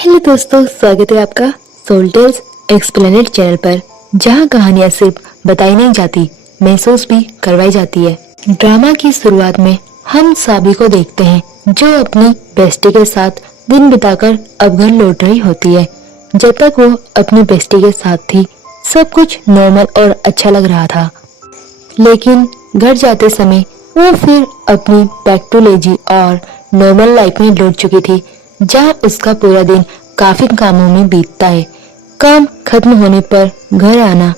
Hello दोस्तों, स्वागत है आपका सोल टेल्स एक्सप्लेनेड चैनल पर, जहां कहानियां सिर्फ बताई नहीं जाती, महसूस भी करवाई जाती है। ड्रामा की शुरुआत में हम साबी को देखते हैं, जो अपनी बेस्टी के साथ दिन बिताकर अब घर लौट रही होती है। जब तक वो अपनी बेस्टी के साथ थी, सब कुछ नॉर्मल और अच्छा लग रहा था, लेकिन घर जाते समय वो फिर अपनी बैक टू लेजी और नॉर्मल लाइफ में लौट चुकी थी, जहाँ उसका पूरा दिन काफी कामों में बीतता है। काम खत्म होने पर घर आना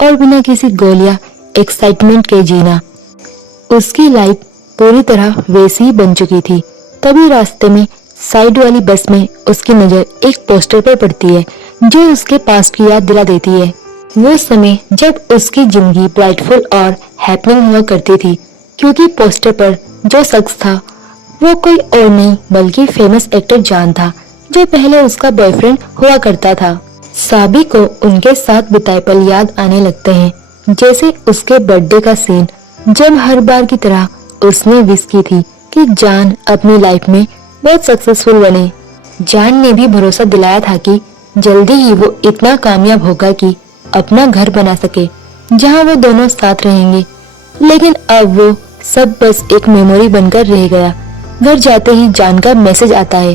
और बिना किसी गोल या एक्साइटमेंट के जीना। उसकी लाइफ पूरी तरह वैसी ही बन चुकी थी। तभी रास्ते में साइड वाली बस में उसकी नजर एक पोस्टर पर पड़ती है, जो उसके पास की याद दिला देती है। वो समय जब उसकी जिंदगी ब्राइटफुल और हैपनिंग हुआ करती थी, क्योंकि पोस्टर पर जो शख्स था वो कोई और नहीं बल्कि फेमस एक्टर जान था, जो पहले उसका बॉयफ्रेंड हुआ करता था। साबी को उनके साथ बिताए पल याद आने लगते हैं, जैसे उसके बर्थडे का सीन, जब हर बार की तरह उसने विश की थी कि जान अपनी लाइफ में बहुत सक्सेसफुल बने। जान ने भी भरोसा दिलाया था कि जल्दी ही वो इतना कामयाब होगा कि अपना घर बना सके, जहां वो दोनों साथ रहेंगे। लेकिन अब वो सब बस एक मेमोरी बनकर रह गया। घर जाते ही जान का मैसेज आता है,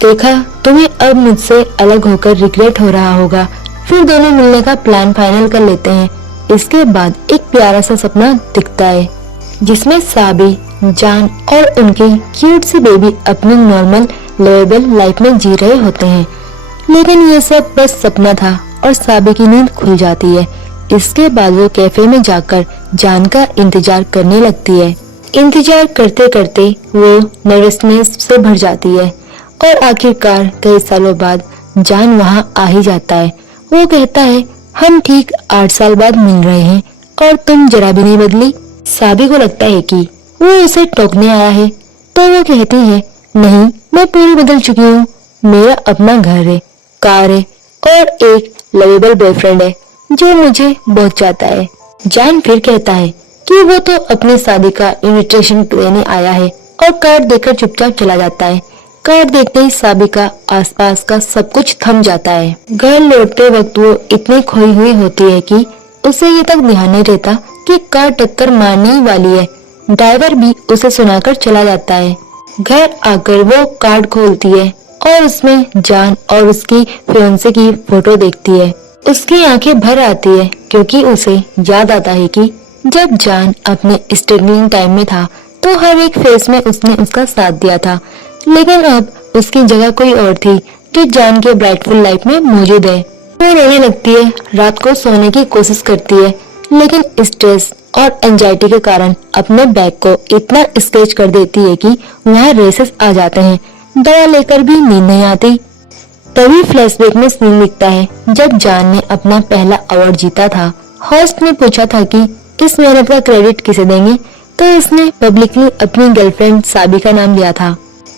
देखा तुम्हें अब मुझसे अलग होकर रिग्रेट हो रहा होगा। फिर दोनों मिलने का प्लान फाइनल कर लेते हैं। इसके बाद एक प्यारा सा सपना दिखता है, जिसमें साबी, जान और उनकी क्यूट सी बेबी अपनी नॉर्मल लेवेबल लाइफ में जी रहे होते हैं। लेकिन ये सब बस सपना था और साबी की नींद खुल जाती है। इसके बाद वो कैफे में जाकर जान का इंतजार करने लगती है। इंतजार करते करते वो नर्वसनेस से भर जाती है और आखिरकार कई सालों बाद जान वहां आ ही जाता है। वो कहता है, हम ठीक 8 साल बाद मिल रहे हैं और तुम जरा भी नहीं बदली। साबी को लगता है कि वो उसे टोकने आया है, तो वो कहती है, नहीं, मैं पूरी बदल चुकी हूँ। मेरा अपना घर है, कार है और एक लवेबल बॉयफ्रेंड है, जो मुझे बहुत चाहता है। जान फिर कहता है कि वो तो अपनी शादी का इनविटेशन देने आया है और कार्ड देकर चुपचाप चला जाता है। कार्ड देखते ही साबी का आसपास का सब कुछ थम जाता है। घर लौटते वक्त वो इतनी खोई हुई होती है कि उसे ये तक ध्यान नहीं रहता कि कार टक्कर मारने ही वाली है। ड्राइवर भी उसे सुनाकर चला जाता है। घर आकर वो कार्ड खोलती है और उसमें जान और उसकी फियांसे की फोटो देखती है। उसकी आंखें भर आती है, क्योंकि उसे याद आता है कि जब जान अपने स्ट्रगलिंग टाइम में था तो हर एक फेस में उसने उसका साथ दिया था। लेकिन अब उसकी जगह कोई और थी, जो जान के ब्राइटफुल लाइफ में मौजूद है। वो रोने लगती है, रात को सोने की कोशिश करती है, लेकिन स्ट्रेस और एंजाइटी के कारण अपने बैग को इतना स्केच कर देती है कि वहाँ रेसेस आ जाते हैं। दवा लेकर भी नींद नहीं आती। तभी फ्लैशबैक में सीन दिखता है, जब जान ने अपना पहला अवार्ड जीता था। होस्ट ने पूछा था कि इस मेहनत का क्रेडिट किसे देंगे, तो उसने पब्लिकली अपनी गर्लफ्रेंड साबी का नाम लिया था।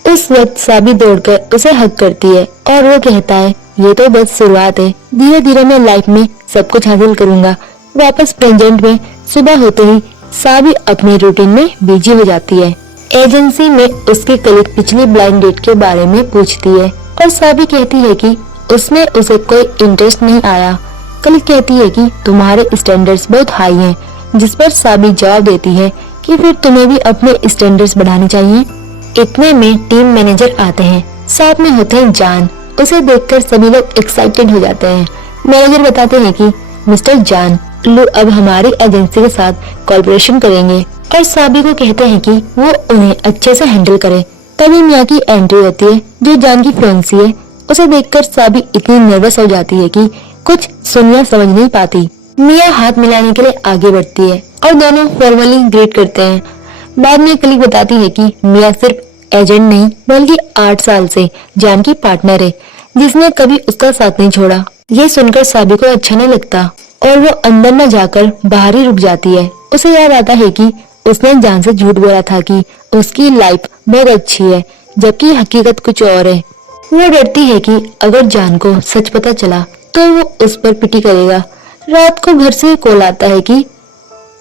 उस वक्त साबी दौड़कर उसे हग करती है और वो कहता है, ये तो बस शुरुआत है, धीरे धीरे मैं लाइफ में सब कुछ हासिल करूंगा। वापस प्रेजेंट में सुबह होते ही साबी अपने रूटीन में बिजी हो जाती है। एजेंसी में उसके कलीग पिछली ब्लाइंड डेट के बारे में पूछती है और साबी कहती है कि उसमें उसे कोई इंटरेस्ट नहीं आया। कलीग कहती है कि तुम्हारे स्टैंडर्ड्स बहुत हाई हैं, जिस पर साबी जवाब देती है कि फिर तुम्हें भी अपने स्टैंडर्ड्स बढ़ाने चाहिए। इतने में टीम मैनेजर आते हैं, साथ में होते हैं जान। उसे देखकर सभी लोग एक्साइटेड हो जाते हैं। मैनेजर बताते हैं कि मिस्टर जान लू अब हमारी एजेंसी के साथ कोलैबोरेशन करेंगे और साबी को कहते हैं कि वो उन्हें अच्छे से हैंडल करे। तभी मिया की एंट्री होती है, जो जान की फियांसी है। उसे देखकर साबी इतनी नर्वस हो जाती है कि कुछ सुन या समझ नहीं पाती। मिया हाथ मिलाने के लिए आगे बढ़ती है और दोनों फॉर्मली ग्रीट करते हैं। बाद में कलीग बताती है कि मिया सिर्फ एजेंट नहीं बल्कि 8 साल से जान की पार्टनर है, जिसने कभी उसका साथ नहीं छोड़ा। ये सुनकर साबी को अच्छा नहीं लगता और वो अंदर न जाकर बाहर ही रुक जाती है। उसे याद आता है कि उसने जान से झूठ बोला था कि उसकी लाइफ बहुत अच्छी है, जबकि हकीकत कुछ और है। वो डरती है कि अगर जान को सच पता चला तो वो उस पर पिटी करेगा। रात को घर से कॉल आता है कि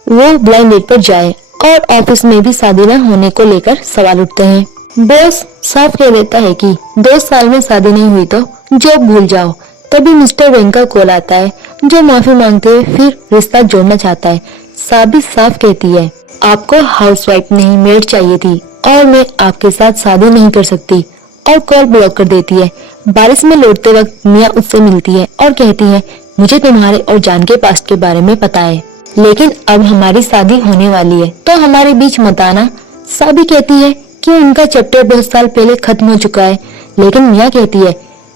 वो ब्लाइंड डेट पर जाए और ऑफिस में भी शादी न होने को लेकर सवाल उठते हैं। बॉस साफ कह देता है कि 2 साल में शादी नहीं हुई तो जॉब भूल जाओ। तभी मिस्टर वेंग का कॉल आता है, जो माफी मांगते हुए फिर रिश्ता जोड़ना चाहता है। साबी साफ कहती है, आपको हाउसवाइफ नहीं मेड चाहिए थी और मैं आपके साथ शादी नहीं कर सकती, और कॉल ब्लॉक कर देती है। बारिश में लौटते वक्त मिया उससे मिलती है और कहती है, मुझे तुम्हारे और जान के पास्ट के बारे में पता है, लेकिन अब हमारी शादी होने वाली है तो हमारे बीच मत आना। साबी कहती है कि उनका चैप्टर 2 साल पहले खत्म हो चुका है, लेकिन मिया कहती है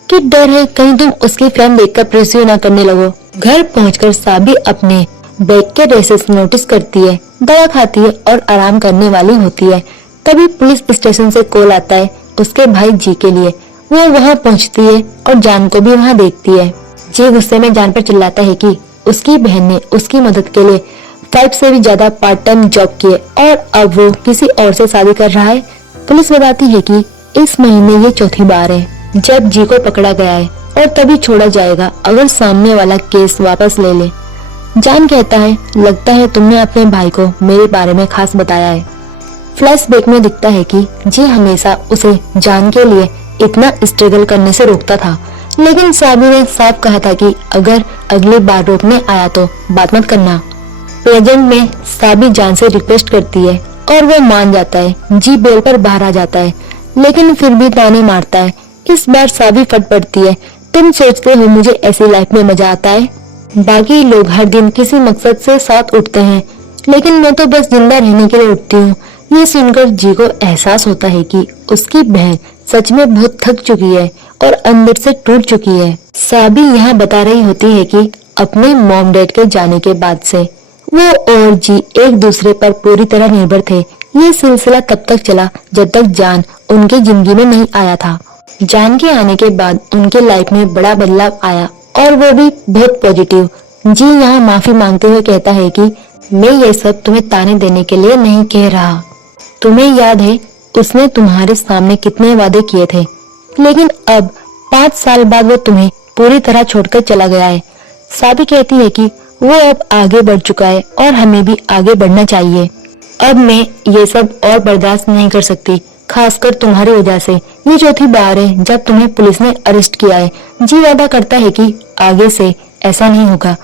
कि डर है कहीं तुम उसकी फिल्म देखकर प्रेस्यू ना करने लगो। घर पहुंचकर साबी अपने बैग के रेसेस नोटिस करती है, दवा खाती है और आराम करने वाली होती है। तभी पुलिस स्टेशन से कॉल आता है उसके भाई जी के लिए। वो वहां पहुंचती है और जान को भी वहां देखती है। जी गुस्से में जान पर चिल्लाता है कि उसकी बहन ने उसकी मदद के लिए 5 से भी ज्यादा पार्ट टाइम जॉब किए और अब वो किसी और से शादी कर रहा है। पुलिस बताती है कि इस महीने ये चौथी बार है जब जी को पकड़ा गया है और तभी छोड़ा जाएगा अगर सामने वाला केस वापस ले ले। जान कहता है, लगता है तुमने अपने भाई को मेरे बारे में खास बताया है। फ्लैशबैक में दिखता है कि जी हमेशा उसे जान के लिए इतना स्ट्रगल करने से रोकता था, लेकिन साबी ने साफ कहा था कि अगर अगली बार रोकने आया तो बात मत करना। प्रेजेंट में साबी जान से रिक्वेस्ट करती है और वो मान जाता है। जी बेल पर बाहर आ जाता है, लेकिन फिर भी ताने मारता है। इस बार साबी फट पड़ती है, तुम सोचते हो मुझे ऐसी लाइफ में मजा आता है? बाकी लोग हर दिन किसी मकसद से साथ उठते हैं, लेकिन मैं तो बस जिंदा रहने के लिए उठती हूँ। ये सुनकर जी को एहसास होता है कि उसकी बहन सच में बहुत थक चुकी है और अंदर से टूट चुकी है। साबी यहाँ बता रही होती है कि अपने मॉम डैड के जाने के बाद से वो और जी एक दूसरे पर पूरी तरह निर्भर थे। ये सिलसिला तब तक चला जब तक जान उनकी जिंदगी में नहीं आया था। जान के आने के बाद उनके लाइफ में बड़ा बदलाव आया और वो भी बहुत पॉजिटिव। जी यहाँ माफी मांगते हुए कहता है कि मैं ये सब तुम्हें ताने देने के लिए नहीं कह रहा। तुम्हें याद है उसने तुम्हारे सामने कितने वादे किए थे, लेकिन अब 5 साल बाद वो तुम्हें पूरी तरह छोड़कर चला गया है। साबी कहती है कि वो अब आगे बढ़ चुका है और हमें भी आगे बढ़ना चाहिए। अब मैं ये सब और बर्दाश्त नहीं कर सकती, खासकर तुम्हारी वजह से। ये चौथी बार है जब तुम्हें पुलिस ने अरेस्ट किया है। जी वादा करता है कि आगे से ऐसा नहीं होगा,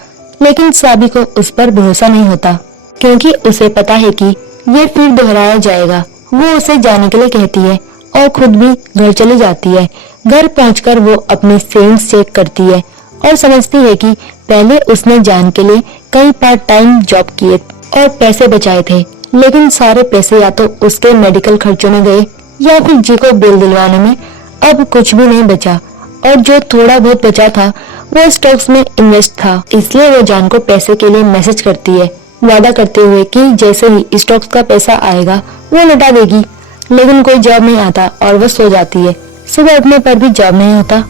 लेकिन साबी को उस पर भरोसा नहीं होता क्योंकि उसे पता है कि ये फिर दोहराया जाएगा। वो उसे जाने के लिए कहती है और खुद भी घर चली जाती है। घर पहुंचकर वो अपने सेविंग्स चेक करती है और समझती है कि पहले उसने जान के लिए कई पार्ट टाइम जॉब किए और पैसे बचाए थे, लेकिन सारे पैसे या तो उसके मेडिकल खर्चों में गए या फिर जी को बिल दिलवाने में। अब कुछ भी नहीं बचा और जो थोड़ा बहुत बचा था वो स्टॉक्स में इन्वेस्ट था। इसलिए वो जान को पैसे के लिए मैसेज करती है, वादा करते हुए कि जैसे ही स्टॉक्स का पैसा आएगा वो लौटा देगी। लेकिन कोई जॉब नहीं आता और वो सो जाती है। सुबह उठने पर भी जॉब नहीं होता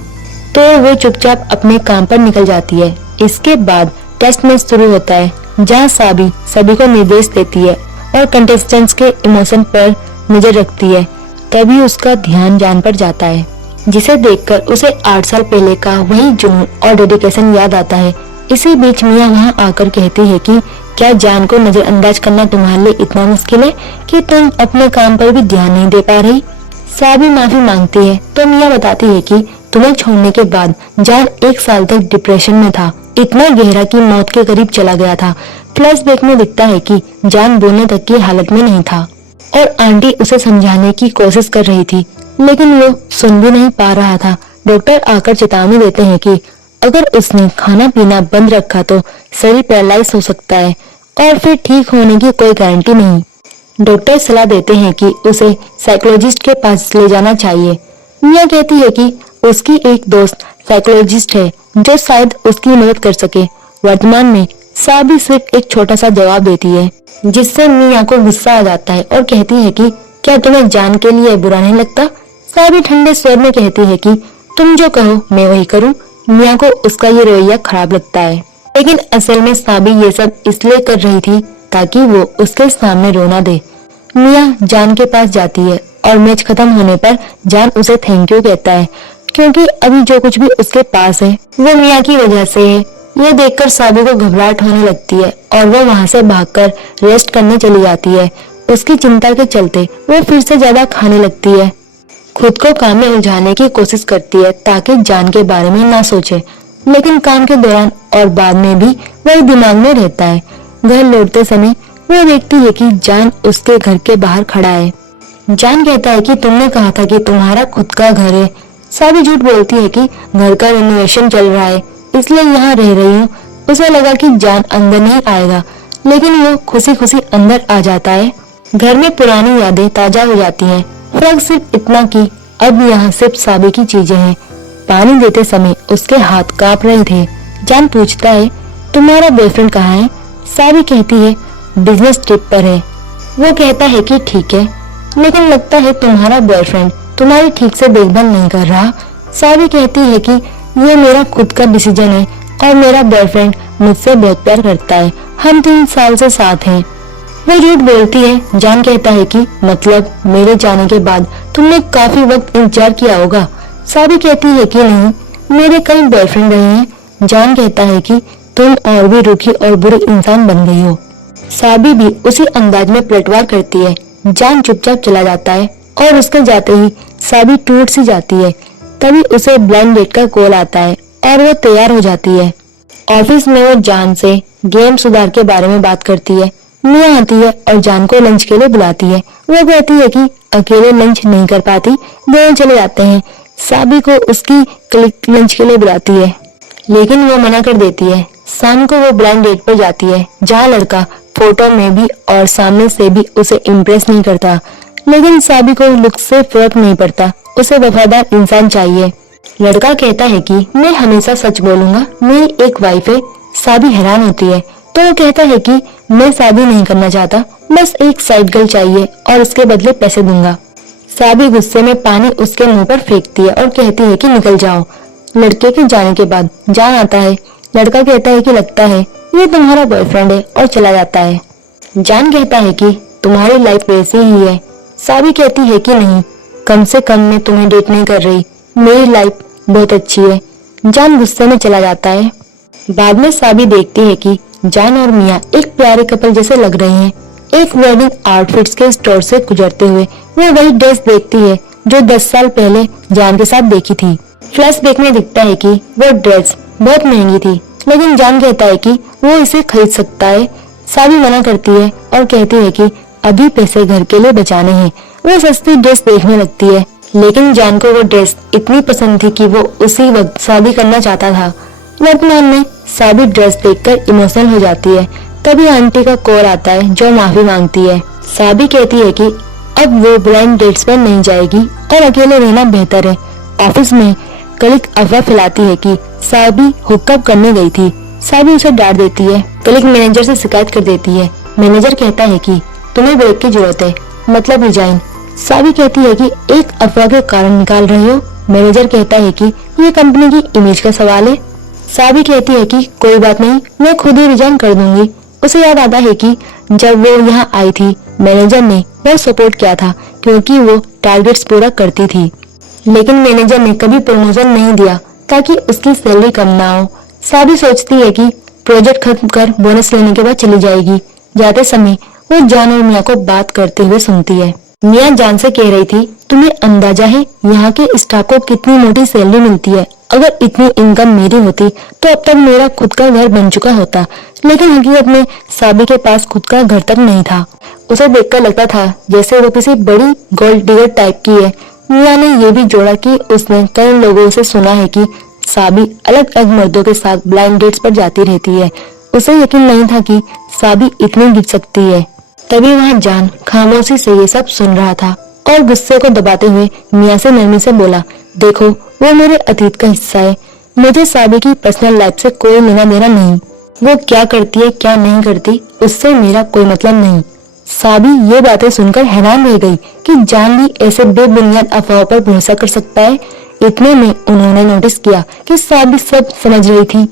तो वो चुपचाप अपने काम पर निकल जाती है। इसके बाद टेस्ट मैच शुरू होता है जहाँ साबी सभी को निर्देश देती है और कंटेस्टेंट्स के इमोशन पर नजर रखती है। तभी उसका ध्यान जान पर जाता है, जिसे देखकर उसे 8 साल पहले का वही जुनून और डेडिकेशन याद आता है। इसी बीच मिया वहाँ आकर कहती है कि क्या जान को नजरअंदाज करना तुम्हारे लिए इतना मुश्किल है कि तुम अपने काम पर भी ध्यान नहीं दे पा रही? साबी माफी मांगती है तो मिया बताती है कि तुम्हें छोड़ने के बाद जान 1 साल तक डिप्रेशन में था, इतना गहरा कि मौत के करीब चला गया था। फ्लैशबैक में दिखता है कि जान बोलने तक की हालत में नहीं था और आंटी उसे समझाने की कोशिश कर रही थी, लेकिन वो सुन भी नहीं पा रहा था। डॉक्टर आकर चेतावनी देते हैं कि अगर उसने खाना पीना बंद रखा तो शरीर पैरालाइज हो सकता है और फिर ठीक होने की कोई गारंटी नहीं। डॉक्टर सलाह देते हैं कि उसे साइकोलॉजिस्ट के पास ले जाना चाहिए। मिया कहती है कि उसकी एक दोस्त साइकोलॉजिस्ट है जो शायद उसकी मदद कर सके। वर्तमान में साबी सिर्फ एक छोटा सा जवाब देती है, जिससे मिया को गुस्सा आ जाता है और कहती है कि क्या तुम्हें जान के लिए बुरा नहीं लगता? साबी ठंडे स्वर में कहती है कि तुम जो कहो मैं वही करूं। मिया को उसका ये रवैया खराब लगता है, लेकिन असल में साबी ये सब इसलिए कर रही थी ताकि वो उसके सामने रोना दे। मिया जान के पास जाती है और मैच खत्म होने पर जान उसे थैंक यू कहता है क्योंकि अभी जो कुछ भी उसके पास है वो मिया की वजह से है। ये देखकर साबी को घबराहट होने लगती है और वो वहाँ से भागकर रेस्ट करने चली जाती है। उसकी चिंता के चलते वो फिर से ज्यादा खाने लगती है। खुद को काम में उलझाने की कोशिश करती है ताकि जान के बारे में ना सोचे, लेकिन काम के दौरान और बाद में भी वही दिमाग में रहता है। घर लौटते समय वो देखती है कि जान उसके घर के बाहर खड़ा है। जान कहता है कि तुमने कहा था कि तुम्हारा खुद का घर है। साबी झूठ बोलती है कि घर का रिनोवेशन चल रहा है, इसलिए यहाँ रह रही हूँ। उसे लगा कि जान अंदर नहीं आएगा, लेकिन वो खुशी खुशी अंदर आ जाता है। घर में पुरानी यादें ताजा हो जाती हैं। फर्क सिर्फ इतना कि अब यहाँ सिर्फ साबी की चीजें हैं। पानी देते समय उसके हाथ कांप रहे थे। जान पूछता है, तुम्हारा बॉयफ्रेंड कहाँ है? साबी कहती है, बिजनेस ट्रिप पर है। वो कहता है कि ठीक है, लेकिन लगता है तुम्हारा बॉयफ्रेंड तुम्हारी ठीक से देखभाल नहीं कर रहा। साबी कहती है कि ये मेरा खुद का डिसीजन है और मेरा बॉयफ्रेंड मुझसे बहुत प्यार करता है। हम 3 साल से साथ हैं। वो झूठ बोलती है। जान कहता है कि मतलब मेरे जाने के बाद तुमने काफी वक्त इंतजार किया होगा। साबी कहती है कि नहीं, मेरे कई बॉयफ्रेंड रहे हैं। जान कहता है कि तुम और भी रूखी और बुरी इंसान बन गई हो। साबी भी उसी अंदाज में पलटवार करती है। जान चुपचाप चला जाता है और उसके जाते ही साबी टूट सी जाती है। तभी उसे ब्लाइंड डेट का कॉल आता है और वो तैयार हो जाती है। ऑफिस में वो जान से गेम सुधार के बारे में बात करती है। मिया आती है और जान को लंच के लिए बुलाती है। वो कहती है कि अकेले लंच नहीं कर पाती, दोनों चले जाते हैं। साबी को उसकी क्लिक लंच के लिए बुलाती है, लेकिन वो मना कर देती है। शाम को वो ब्लाइंड डेट पर जाती है, जहाँ लड़का फोटो में भी और सामने से भी उसे इम्प्रेस नहीं करता। लेकिन साबी को लुक से फर्क नहीं पड़ता, उसे वफादार इंसान चाहिए। लड़का कहता है कि मैं हमेशा सच बोलूंगा, मेरी एक वाइफ है। साबी हैरान होती है, तो वो कहता है कि मैं शादी नहीं करना चाहता, बस एक साइड गर्ल चाहिए और उसके बदले पैसे दूंगा। साबी गुस्से में पानी उसके मुंह पर फेंकती है और कहती है कि निकल जाओ। लड़के के जाने के बाद जान आता है। लड़का कहता है कि लगता है ये तुम्हारा बॉयफ्रेंड है और चला जाता है। जान कहता है कि तुम्हारी लाइफ वैसी ही है। साबी कहती है कि नहीं, कम से कम मैं तुम्हें डेट नहीं कर रही, मेरी लाइफ बहुत अच्छी है। जान गुस्से में चला जाता है। बाद में साबी देखती है कि जान और मिया एक प्यारे कपल जैसे लग रहे हैं। एक वेडिंग आउटफिट्स के स्टोर से गुजरते हुए वो वही ड्रेस देखती है जो 10 साल पहले जान के साथ देखी थी। फ्लैशबैक में दिखता है कि वो ड्रेस बहुत महंगी थी, लेकिन जान कहता है कि वो इसे खरीद सकता है। साबी मना करती है और कहती है कि अभी पैसे घर के लिए बचाने हैं। वो सस्ती ड्रेस देखने लगती है, लेकिन जान को वो ड्रेस इतनी पसंद थी कि वो उसी वक्त शादी करना चाहता था। वर्तमान में साबी ड्रेस देखकर इमोशनल हो जाती है। तभी आंटी का कॉल आता है जो माफी मांगती है। साबी कहती है कि अब वो ब्लाइंड डेट्स पर नहीं जाएगी और अकेले रहना बेहतर है। ऑफिस में कलिक अफवाह फैलाती है कि साबी हुकअप करने गई थी। साबी उसे डांट देती है। कलिक मैनेजर से शिकायत कर देती है। मैनेजर कहता है कि तुम्हें ब्रेक की जरूरत है, मतलब रिजाइन। साबी कहती है कि एक अफवाह के कारण निकाल रही हो। मैनेजर कहता है कि ये कंपनी की इमेज का सवाल है। साबी कहती है कि कोई बात नहीं, मैं खुद ही रिजाइन कर दूंगी। उसे याद आता है कि जब वो यहाँ आई थी मैनेजर ने बहुत सपोर्ट किया था क्योंकि वो टारगेट्स पूरा करती थी, लेकिन मैनेजर ने कभी प्रमोशन नहीं दिया ताकि उसकी सैलरी कम ना हो। साबी सोचती है कि प्रोजेक्ट खत्म कर बोनस लेने के बाद चली जाएगी। जाते समय वो जान और मिया को बात करते हुए सुनती है। मिया जान से कह रही थी, तुम्हें अंदाजा है यहाँ के स्टाफ को कितनी मोटी सैलरी मिलती है? अगर इतनी इनकम मेरी होती तो अब तक मेरा खुद का घर बन चुका होता, लेकिन हकीकत में साबी के पास खुद का घर तक नहीं था। उसे देखकर लगता था जैसे वो किसी बड़ी गोल्ड डिगर टाइप की है। मिया ने ये भी जोड़ा कि उसने कई लोगों से सुना है कि साबी अलग अलग मर्दों के साथ ब्लाइंड डेट्स पर जाती रहती है। उसे यकीन नहीं था कि साबी इतनी गिर सकती है। तभी वहाँ जान खामोशी से ये सब सुन रहा था और गुस्से को दबाते हुए मिया से नरमी से बोला, देखो वो मेरे अतीत का हिस्सा है, मुझे साबी की पर्सनल लाइफ से कोई लेना देना नहीं। वो क्या करती है क्या नहीं करती उससे मेरा कोई मतलब नहीं। साबी ये बातें सुनकर हैरान रह गई कि जान भी ऐसे बेबुनियाद अफवाहों पर भरोसा कर सकता है। इतने में उन्होंने नोटिस किया कि साबी सब समझ रही थी,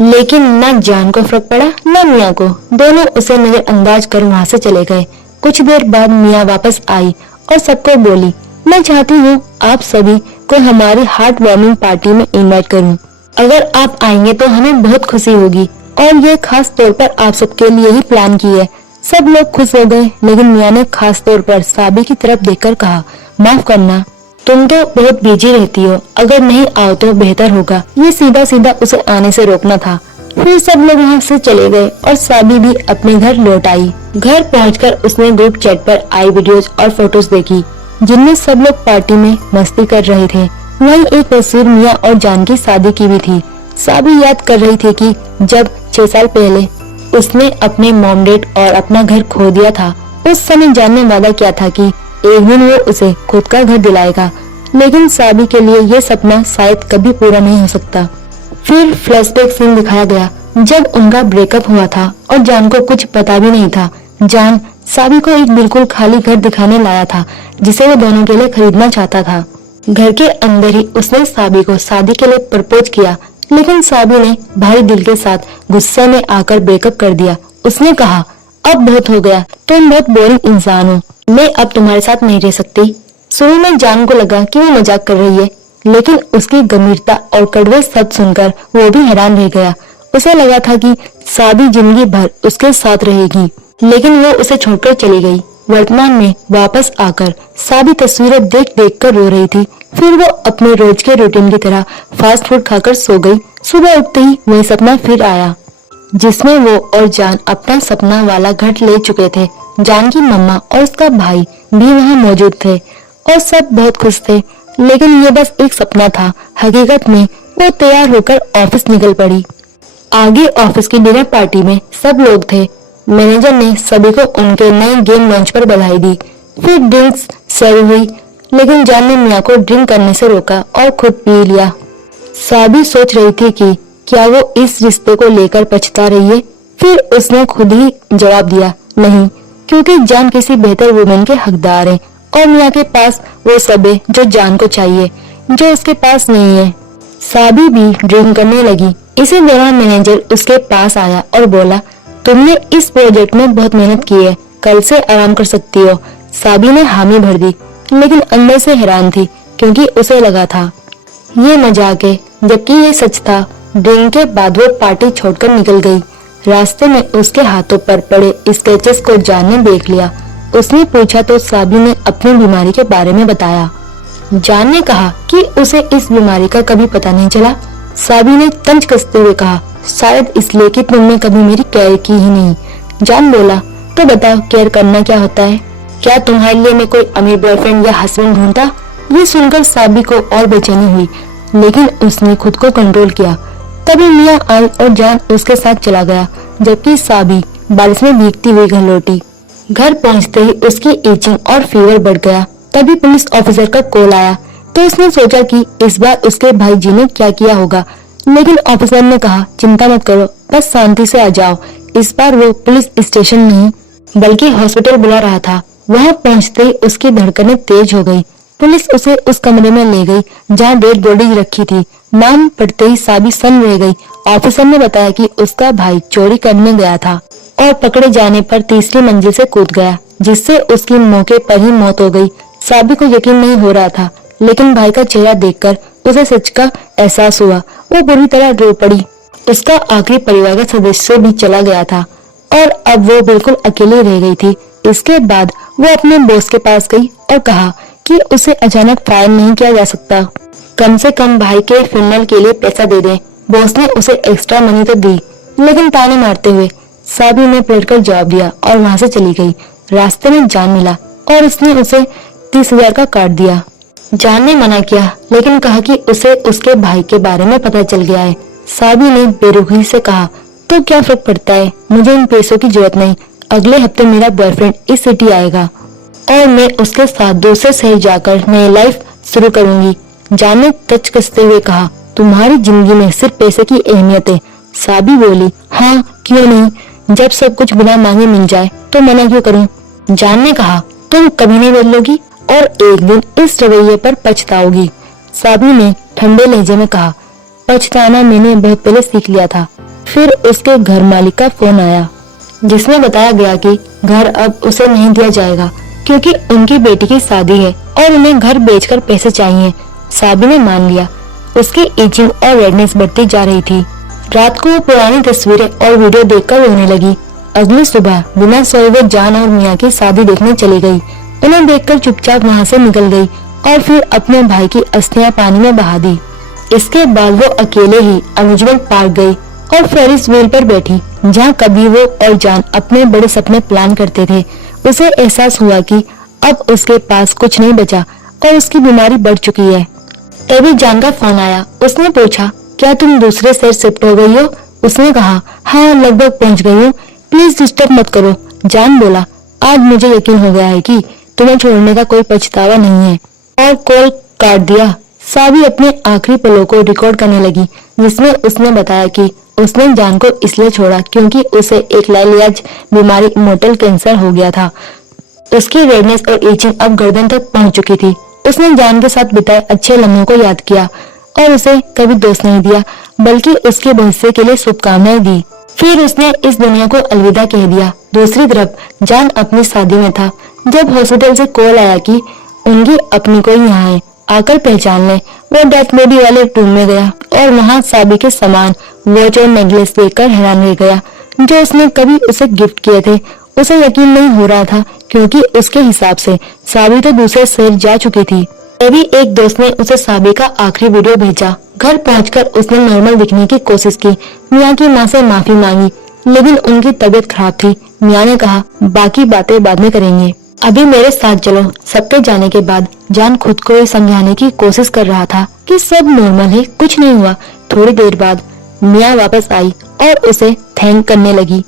लेकिन न जान को फर्क पड़ा न मिया को। दोनों उसे नजरअंदाज कर वहाँ से चले गए। कुछ देर बाद मिया वापस आई और सबको बोली, मैं चाहती हूँ आप सभी को हमारी हार्ट वार्मिंग पार्टी में इनवाइट करूँ। अगर आप आएंगे तो हमें बहुत खुशी होगी और ये खास तौर पर आप सबके लिए ही प्लान की है। सब लोग खुश हो गए, लेकिन मियाँ ने खास तौर पर साबी की तरफ देखकर कहा, माफ करना, तुम तो बहुत बिजी रहती हो, अगर नहीं आओ तो बेहतर होगा। ये सीधा सीधा उसे आने से रोकना था। फिर सब लोग वहाँ से चले गए और साबी भी अपने घर लौट आई। घर पहुंचकर उसने ग्रुप चैट पर आई वीडियोज और फोटोज देखी, जिनमें सब लोग पार्टी में मस्ती कर रहे थे। वहीं एक तस्वीर मियाँ और जान की शादी की भी थी। साबी याद कर रही थी कि जब 6 साल पहले उसने अपने मॉम डैड और अपना घर खो दिया था, उस समय जान ने वादा किया था कि एक दिन वो उसे खुद का घर दिलाएगा, लेकिन साबी के लिए ये सपना शायद कभी पूरा नहीं हो सकता। फिर फ्लैशबैक सीन दिखाया गया जब उनका ब्रेकअप हुआ था और जान को कुछ पता भी नहीं था। जान साबी को एक बिल्कुल खाली घर दिखाने लाया था, जिसे वो दोनों के लिए खरीदना चाहता था। घर के अंदर ही उसने साबी को शादी के लिए प्रपोज किया, लेकिन साबी ने भारी दिल के साथ गुस्से में आकर ब्रेकअप कर दिया। उसने कहा, अब बहुत हो गया, तुम बहुत बोरिंग इंसान हो, मैं अब तुम्हारे साथ नहीं रह सकती। शुरू में जान को लगा कि वो मजाक कर रही है, लेकिन उसकी गंभीरता और कड़वे शब्द सुनकर वो भी हैरान रह गया। उसे लगा था कि साबी जिंदगी भर उसके साथ रहेगी, लेकिन वो उसे छोड़कर चली गई। वर्तमान में वापस आकर साबी तस्वीरें देख देख कर रो रही थी। फिर वो अपने रोज के रूटीन की तरह फास्ट फूड खाकर सो गई। सुबह उठते ही वही सपना फिर आया, जिसमें वो और जान अपना सपना वाला घर ले चुके थे। जान की मम्मा और उसका भाई भी वहाँ मौजूद थे और सब बहुत खुश थे, लेकिन ये बस एक सपना था। हकीकत में वो तैयार होकर ऑफिस निकल पड़ी। आगे ऑफिस की डिनर पार्टी में सब लोग थे। मैनेजर ने सभी को उनके नए गेम लॉन्च पर बधाई दी। फिर ड्रिंक्स सर्व हुई, लेकिन जान ने मियाँ को ड्रिंक करने से रोका और खुद पी लिया। साबी सोच रही थी कि क्या वो इस रिश्ते को लेकर पछता रही है। फिर उसने खुद ही जवाब दिया, नहीं, क्योंकि जान किसी बेहतर वुमेन के हकदार है और मियाँ के पास वो सब है जो जान को चाहिए, जो उसके पास नहीं है। साबी भी ड्रिंक करने लगी। इसी दौरान मैनेजर उसके पास आया और बोला, तुमने इस प्रोजेक्ट में बहुत मेहनत की है, कल से आराम कर सकती हो। साबी ने हामी भर दी, लेकिन अंदर से हैरान थी, क्योंकि उसे लगा था ये मजाक है, जबकि ये सच था। ड्रिंक के बाद वो पार्टी छोड़कर निकल गई। रास्ते में उसके हाथों पर पड़े स्केचेस को जान ने देख लिया। उसने पूछा तो साबी ने अपनी बीमारी के बारे में बताया। जान ने कहा कि उसे इस बीमारी का कभी पता नहीं चला। साबी ने तंज कसते हुए कहा, शायद इसलिए कि तुमने कभी मेरी केयर की ही नहीं। जान बोला, तो बताओ केयर करना क्या होता है? क्या तुम्हारे लिए मैं कोई अमीर बॉयफ्रेंड या हस्बैंड ढूंढता? ये सुनकर साबी को और बेचैनी हुई, लेकिन उसने खुद को कंट्रोल किया। तभी मियाँ आई और जान उसके साथ चला गया, जबकि साबी बारिश में भीगती हुई घर लौटी। घर पहुंचते ही उसकी इचिंग और फीवर बढ़ गया। तभी पुलिस ऑफिसर का कॉल आया, तो उसने सोचा कि इस बार उसके भाई जी ने क्या किया होगा, लेकिन ऑफिसर ने कहा, चिंता मत करो, बस शांति से आ जाओ। इस बार वो पुलिस स्टेशन नहीं बल्कि हॉस्पिटल बुला रहा था। वहां पहुंचते ही उसकी धड़कनें तेज हो गई। पुलिस उसे उस कमरे में ले गई जहां डेड बॉडी रखी थी। नाम पढ़ते ही साबी सन्न रह गई। ऑफिसर ने बताया कि उसका भाई चोरी करने गया था और पकड़े जाने पर तीसरी मंजिल से कूद गया, जिससे उसकी मौके पर ही मौत हो गई। साबी को यकीन नहीं हो रहा था, लेकिन भाई का चेहरा देखकर उसे सच का एहसास हुआ। वो बुरी तरह रो पड़ी। उसका आखिरी परिवार का सदस्य भी चला गया था और अब वो बिल्कुल अकेली रह गई थी। इसके बाद वो अपने बॉस के पास गई और कहा कि उसे अचानक फायर नहीं किया जा सकता, कम से कम भाई के फ्यूनरल के लिए पैसा दे दे। बॉस ने उसे एक्स्ट्रा मनी तो दी, लेकिन ताने मारते हुए साबी ने पलटकर जवाब दिया और वहां से चली गई। रास्ते में जान मिला और उसने उसे 30,000 का काट दिया। जान ने मना किया, लेकिन कहा कि उसे उसके भाई के बारे में पता चल गया है। साबी ने बेरुखी से कहा, तो क्या फर्क पड़ता है, मुझे इन पैसों की जरूरत नहीं। अगले हफ्ते मेरा बॉयफ्रेंड इस सिटी आएगा और मैं उसके साथ दूसरे शहर जाकर नई लाइफ शुरू करूंगी। जान ने टच कसते हुए कहा, तुम्हारी जिंदगी में सिर्फ पैसे की अहमियत है। साबी बोली, हाँ क्यों नहीं, जब सब कुछ बिना मांगे मिल जाए तो मना क्यों करूं। जान ने कहा, तुम कभी नहीं बदलोगी और एक दिन इस रवैये पर पछताओगी। साबी ने ठंडे लहजे में कहा, पछताना मैंने बहुत पहले सीख लिया था। फिर उसके घर मालिक का फोन आया, जिसमें बताया गया कि घर अब उसे नहीं दिया जाएगा, क्योंकि उनकी बेटी की शादी है और उन्हें घर बेचकर पैसे चाहिए। साबी ने मान लिया। उसकी इचिंग और रेडनेस बढ़ती जा रही थी। रात को वो पुरानी तस्वीरें और वीडियो देखकर रोने लगी। अगली सुबह बिना सोए वो जान और मियाँ की शादी देखने चली गई। उन्हें देखकर चुपचाप वहाँ से निकल गई और फिर अपने भाई की अस्थियां पानी में बहा दी। इसके बाद वो अकेले ही अम्यूजमेंट पार्क गई और फेरिस व्हील पर बैठी, जहाँ कभी वो और जान अपने बड़े सपने प्लान करते थे। उसे एहसास हुआ कि अब उसके पास कुछ नहीं बचा और उसकी बीमारी बढ़ चुकी है। तभी जान का फोन आया। उसने पूछा, क्या तुम दूसरे शहर शिफ्ट हो गई हो? उसने कहा, हाँ लगभग पहुंच गई हूँ, प्लीज डिस्टर्ब मत करो। जान बोला, आज मुझे यकीन हो गया है कि तुम्हें छोड़ने का कोई पछतावा नहीं है, और कॉल काट दिया। साबी अपने आखिरी पलों को रिकॉर्ड करने लगी, जिसमें उसने बताया कि उसने जान को इसलिए छोड़ा क्योंकि उसे एक लाइलियाज बीमारी मोटल कैंसर हो गया था। उसकी रेडनेस और इचिंग अब गर्दन तक पहुंच चुकी थी। उसने जान के साथ बिताए अच्छे लम्हों को याद किया और उसे कभी दोष नहीं दिया, बल्कि उसके भविष्य के लिए शुभकामनाएं दी। फिर उसने इस दुनिया को अलविदा कह दिया। दूसरी तरफ जान अपनी शादी में था जब हॉस्पिटल से कॉल आया कि उनकी अपनी कोई यहाँ है, आकर पहचान ले। वो डेथ बेबी वाले रूम में गया और वहाँ साबी के सामान, वॉच और नेकलेस देखकर हैरान रह गया, जो उसने कभी उसे गिफ्ट किए थे। उसे यकीन नहीं हो रहा था क्योंकि उसके हिसाब से साबी तो दूसरे शहर जा चुकी थी। तभी एक दोस्त ने उसे साबी का आखिरी वीडियो भेजा। घर पहुंचकर उसने नॉर्मल दिखने की कोशिश की। मियाँ की माँ से माफी मांगी, लेकिन उनकी तबीयत खराब थी। मियाँ ने कहा, बाकी बातें बाद में करेंगे, अभी मेरे साथ चलो। सबके जाने के बाद जान खुद को ही समझाने की कोशिश कर रहा था कि सब नॉर्मल है, कुछ नहीं हुआ। थोड़ी देर बाद मियाँ वापस आई और उसे थैंक करने लगी।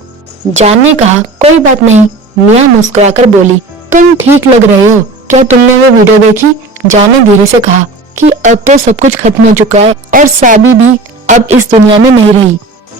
जान ने कहा, कोई बात नहीं। मियाँ मुस्कुराकर बोली, तुम ठीक लग रहे हो, क्या तुमने वो वीडियो देखी? जान ने धीरे से कहा कि अब तो सब कुछ खत्म हो चुका है और साबी भी अब इस दुनिया में नहीं रही।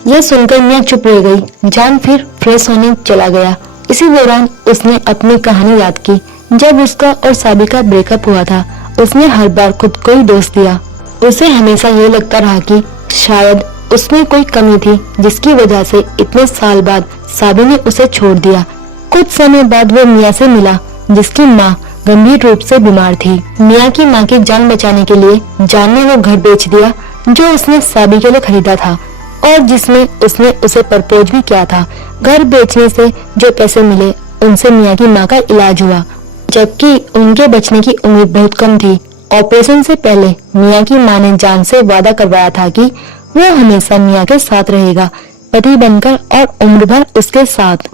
यह सुनकर मियाँ चुप रह गई। जान फिर फ्रेश होने चला गया। इसी दौरान उसने अपनी कहानी याद की। जब उसका और साबी का ब्रेकअप हुआ था, उसने हर बार खुद को ही दोष दिया। उसे हमेशा ये लगता रहा कि शायद उसमें कोई कमी थी, जिसकी वजह से इतने साल बाद साबी ने उसे छोड़ दिया। कुछ समय बाद वो मियाँ से मिला, जिसकी माँ गंभीर रूप से बीमार थी। मियाँ की माँ की जान बचाने के लिए जान ने वो घर बेच दिया जो उसने साबी के लिए खरीदा था और जिसमें उसने उसे प्रपोज भी किया था। घर बेचने से जो पैसे मिले, उनसे मियाँ की माँ का इलाज हुआ, जबकि उनके बचने की उम्मीद बहुत कम थी। ऑपरेशन से पहले मियाँ की माँ ने जान से वादा करवाया था कि वो हमेशा मियाँ के साथ रहेगा, पति बनकर और उम्र भर उसके साथ।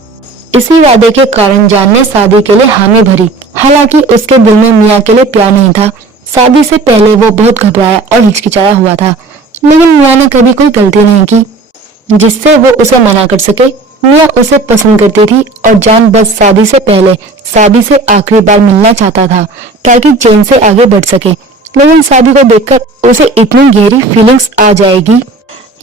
इसी वादे के कारण जान ने शादी के लिए हामी भरी। हालांकि उसके दिल में मियाँ के लिए प्यार नहीं था। शादी से पहले वो बहुत घबराया और हिचकिचाया हुआ था, लेकिन मियाँ ने कभी कोई गलती नहीं की जिससे वो उसे मना कर सके। मियाँ उसे पसंद करती थी और जान बस शादी से पहले शादी से आखिरी बार मिलना चाहता था ताकि चैन से आगे बढ़ सके। लेकिन शादी को देखकर उसे इतनी गहरी फीलिंग्स आ जाएगी,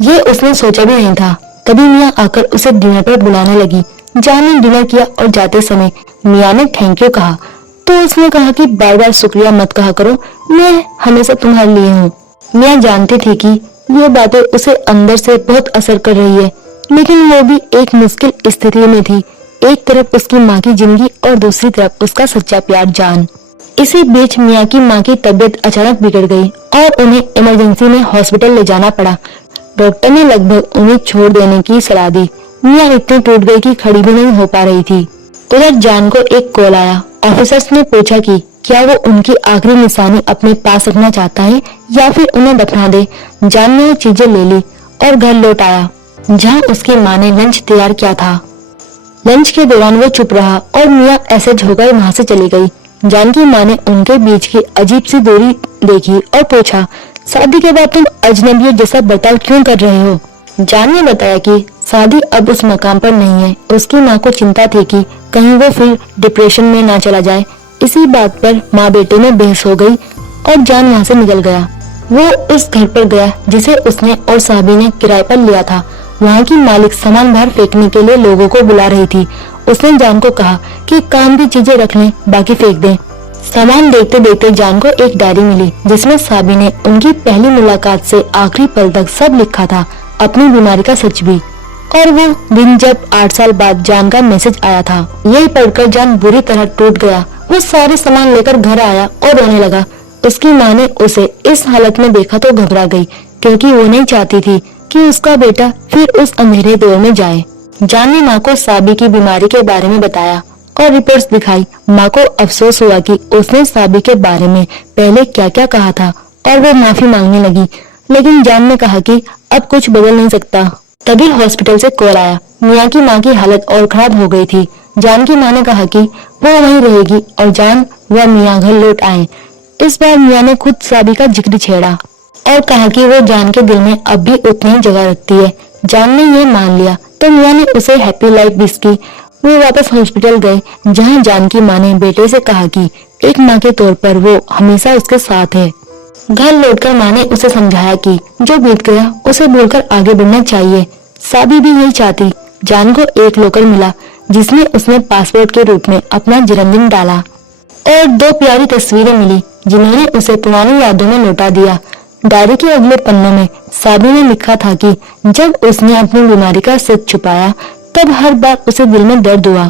ये उसने सोचा भी नहीं था। तभी मियाँ आकर उसे डिनर पर बुलाने लगी। जान ने डिनर किया और जाते समय मियाँ ने थैंक यू कहा, तो उसने कहा कि बार बार शुक्रिया मत कहा करो, मैं हमेशा तुम्हारे लिए हूँ। मियाँ जानती थी कि ये बातें उसे अंदर से बहुत असर कर रही है, लेकिन वो भी एक मुश्किल स्थिति में थी। एक तरफ उसकी माँ की जिंदगी और दूसरी तरफ उसका सच्चा प्यार जान। इसी बीच मियाँ की माँ की तबीयत अचानक बिगड़ गई और उन्हें इमरजेंसी में हॉस्पिटल ले जाना पड़ा। डॉक्टर ने लगभग उन्हें छोड़ देने की सलाह दी। मियाँ इतनी टूट गई कि खड़ी भी नहीं हो पा रही थी। तुरंत जान को एक कॉल आया। ऑफिसर्स ने पूछा कि क्या वो उनकी आखिरी निशानी अपने पास रखना चाहता है या फिर उन्हें दफना दे। जान ने वो चीजें ले ली और घर लौट आया, जहाँ उसकी माँ ने लंच तैयार किया था। लंच के दौरान वो चुप रहा और मियाँ ऐसे होकर वहाँ से चली गई। जान की माँ ने उनके बीच की अजीब सी दूरी देखी और पूछा, शादी के बाद तुम अजनबियों जैसा बर्ताव क्यों कर रहे हो? जान ने बताया कि शादी अब उस मकाम पर नहीं है। उसकी माँ को चिंता थी कि कहीं वो फिर डिप्रेशन में ना चला जाए। इसी बात पर माँ बेटे में बहस हो गई और जान वहाँ से निकल गया। वो उस घर पर गया जिसे उसने और साबी ने किराए पर लिया था। वहाँ की मालिक सामान बाहर फेंकने के लिए लोगों को बुला रही थी। उसने जान को कहा कि काम की चीजें रख लें, बाकी फेंक दें। सामान देखते देखते जान को एक डायरी मिली जिसमें साबी ने उनकी पहली मुलाकात से आखिरी पल तक सब लिखा था, अपनी बीमारी का सच भी। और वो दिन जब 8 साल बाद जान का मैसेज आया था। यही पढ़कर जान बुरी तरह टूट गया। वो सारे सामान लेकर घर आया और रोने लगा। उसकी माँ ने उसे इस हालत में देखा तो घबरा गई, क्योंकि वो नहीं चाहती थी कि उसका बेटा फिर उस अंधेरे दौर में जाए। जान ने माँ को साबी की बीमारी के बारे में बताया और रिपोर्ट्स दिखाई। माँ को अफसोस हुआ कि उसने साबी के बारे में पहले क्या क्या कहा था और वो माफी मांगने लगी, लेकिन जान ने कहा कि अब कुछ बदल नहीं सकता। तभी हॉस्पिटल से कॉल आया। मियाँ की माँ की हालत और खराब हो गई थी। जान की माँ ने कहा कि वो वहीं रहेगी और जान व मियाँ घर लौट आए। इस बार मियाँ ने खुद साबी का जिक्र छेड़ा और कहा कि वो जान के दिल में अब भी उतनी जगह रखती है। जान ने ये मान लिया तो मियाँ ने उसे हैप्पी लाइफ विश की। वो वापस हॉस्पिटल गए, जहाँ जान की माँ ने बेटे से कहा कि एक माँ के तौर पर वो हमेशा उसके साथ है। घर लौटकर माँ ने उसे समझाया कि जो बीत गया उसे भूलकर आगे बढ़ना चाहिए। साबी भी यही चाहती। जान को एक लोकर मिला जिसमें उसने पासपोर्ट के रूप में अपना जन्मदिन डाला और 2 प्यारी तस्वीरें मिली जिन्होंने उसे पुरानी यादों में लौटा दिया। डायरी के अगले पन्नों में साबी ने लिखा था कि जब उसने अपनी बीमारी का सच छुपाया तब हर बार उसे दिल में दर्द हुआ,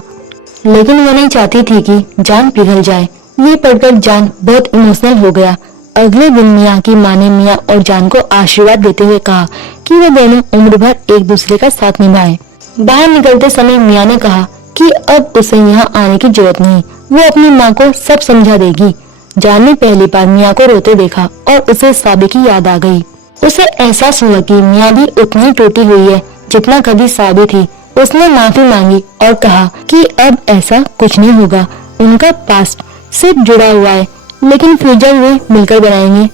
लेकिन वो नहीं चाहती थी कि जान पिघल जाए। ये पढ़कर जान बहुत इमोशनल हो गया। अगले दिन मियाँ की माँ ने मियाँ और जान को आशीर्वाद देते हुए कहा कि वो दोनों उम्र भर एक दूसरे का साथ निभाएं। बाहर निकलते समय मियाँ ने कहा कि अब उसे यहाँ आने की जरूरत नहीं, वो अपनी माँ को सब समझा देगी। जान ने पहली बार मियाँ को रोते देखा और उसे साबी की याद आ गई। उसे एहसास हुआ कि मियाँ भी उतनी टूटी हुई है जितना कभी साबी थी। उसने माफी मांगी और कहा कि अब ऐसा कुछ नहीं होगा। उनका पास्ट सिर्फ जुड़ा हुआ है, लेकिन फ्यूचर वे मिलकर बनाएंगे।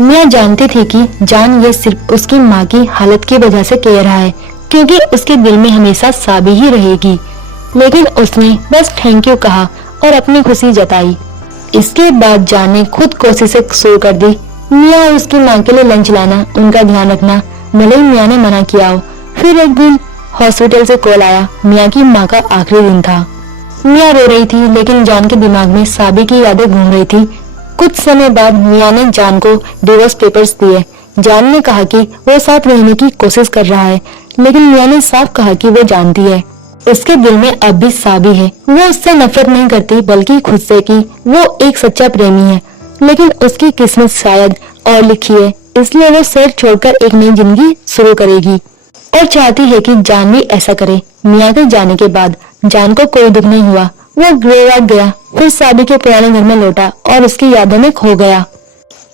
मियाँ जानती थी कि जान ये सिर्फ उसकी माँ की हालत की वजह से कह रहा है, क्योंकि उसके दिल में हमेशा साबी ही रहेगी। लेकिन उसने बस थैंक यू कहा और अपनी खुशी जताई। इसके बाद जान ने खुद कोशिशें शुरू कर दी। मियाँ और उसकी माँ के लिए लंच लाना, उनका ध्यान रखना, भले ही मियाँ ने मना किया हो। फिर एक दिन हॉस्पिटल से कॉल आया। मियाँ की माँ का आखिरी दिन था। मियाँ रो रही थी, लेकिन जान के दिमाग में साबी की यादें घूम रही थी। कुछ समय बाद मियाँ ने जान को डिवोर्स पेपर्स दिए। जान ने कहा कि वो साथ रहने की कोशिश कर रहा है, लेकिन मियाँ ने साफ कहा कि वो जानती है उसके दिल में अब भी साबी है। वो उससे नफरत नहीं करती, बल्कि खुद से कि वो एक सच्चा प्रेमी है, लेकिन उसकी किस्मत शायद और लिखी है, इसलिए वो शहर छोड़कर एक नई जिंदगी शुरू करेगी और चाहती है कि जान भी ऐसा करे। मियाँ के जाने के बाद जान को कोई दुख नहीं हुआ। वो ग्रेवाड गया, फिर साबी के पुराने घर में लौटा और उसकी यादों में खो गया।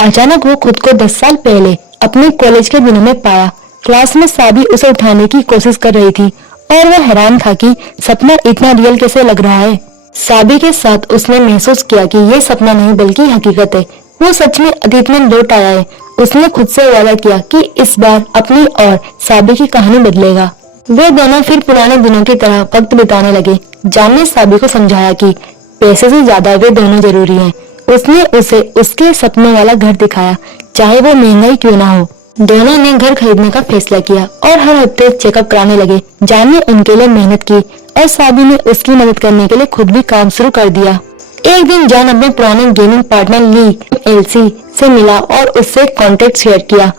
अचानक वो खुद को 10 साल पहले अपने कॉलेज के दिनों में पाया। क्लास में साबी उसे उठाने की कोशिश कर रही थी और वह हैरान था कि सपना इतना रियल कैसे लग रहा है। साबी के साथ उसने महसूस किया कि ये सपना नहीं बल्कि हकीकत है। वो सच में अतीत में लौट आया है। उसने खुद से वादा किया कि इस बार अपनी और साबी की कहानी बदलेगा। वे दोनों फिर पुराने दिनों की तरह वक्त बिताने लगे। जान ने साबी को समझाया कि पैसे से ज्यादा वे दोनों जरूरी हैं। उसने उसे उसके सपनों वाला घर दिखाया, चाहे वो महंगा ही क्यों ना हो। दोनों ने घर खरीदने का फैसला किया और हर हफ्ते चेकअप कराने लगे। जान ने उनके लिए मेहनत की और साबी ने उसकी मदद करने के लिए खुद भी काम शुरू कर दिया। एक दिन जान अपने पुराने गेमिंग पार्टनर ली एलसी से मिला और उससे कॉन्टेक्ट शेयर किया।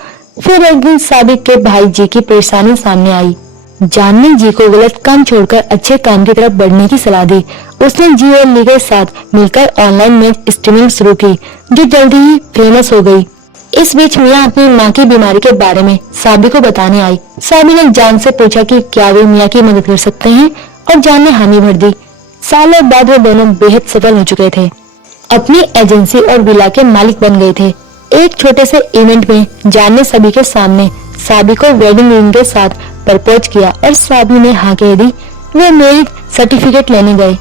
फिर एक दिन साबी के भाई जी की परेशानी सामने आई। जान ने जी को गलत काम छोड़कर अच्छे काम की तरफ बढ़ने की सलाह दी। उसने जी और ली के साथ मिलकर ऑनलाइन मैच स्ट्रीमिंग शुरू की, जो जल्दी ही फेमस हो गई। इस बीच मियाँ अपनी माँ की बीमारी के बारे में साबी को बताने आई। साबी ने जान से पूछा कि क्या वे मियाँ की मदद कर सकते हैं और जान ने हामी भर दी। सालों बाद वो दोनों बेहद सफल हो चुके थे, अपनी एजेंसी और विला के मालिक बन गए थे। एक छोटे से इवेंट में जान ने सभी के सामने साबी को वेडिंग रिंग के साथ प्रपोज किया और साबी ने हाँ कह दी। वे मैरिज सर्टिफिकेट लेने गए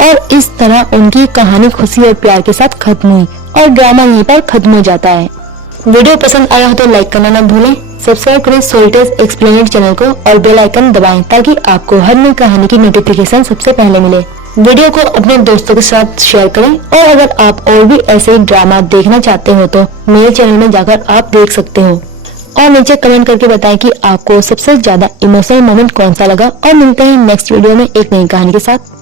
और इस तरह उनकी कहानी खुशी और प्यार के साथ खत्म हुई और ड्रामा यहीं पर खत्म हो जाता है। वीडियो पसंद आया हो तो लाइक करना ना भूलें। सब्सक्राइब करें सोल टेल्स एक्सप्लेनेड चैनल को और बेल आइकन दबाएं ताकि आपको हर नई कहानी की नोटिफिकेशन सबसे पहले मिले। वीडियो को अपने दोस्तों के साथ शेयर करें और अगर आप और भी ऐसे ड्रामा देखना चाहते हो तो मेरे चैनल में जाकर आप देख सकते हो और नीचे कमेंट करके बताएं कि आपको सबसे ज्यादा इमोशनल मोमेंट कौन सा लगा। और मिलते हैं नेक्स्ट वीडियो में एक नई कहानी के साथ।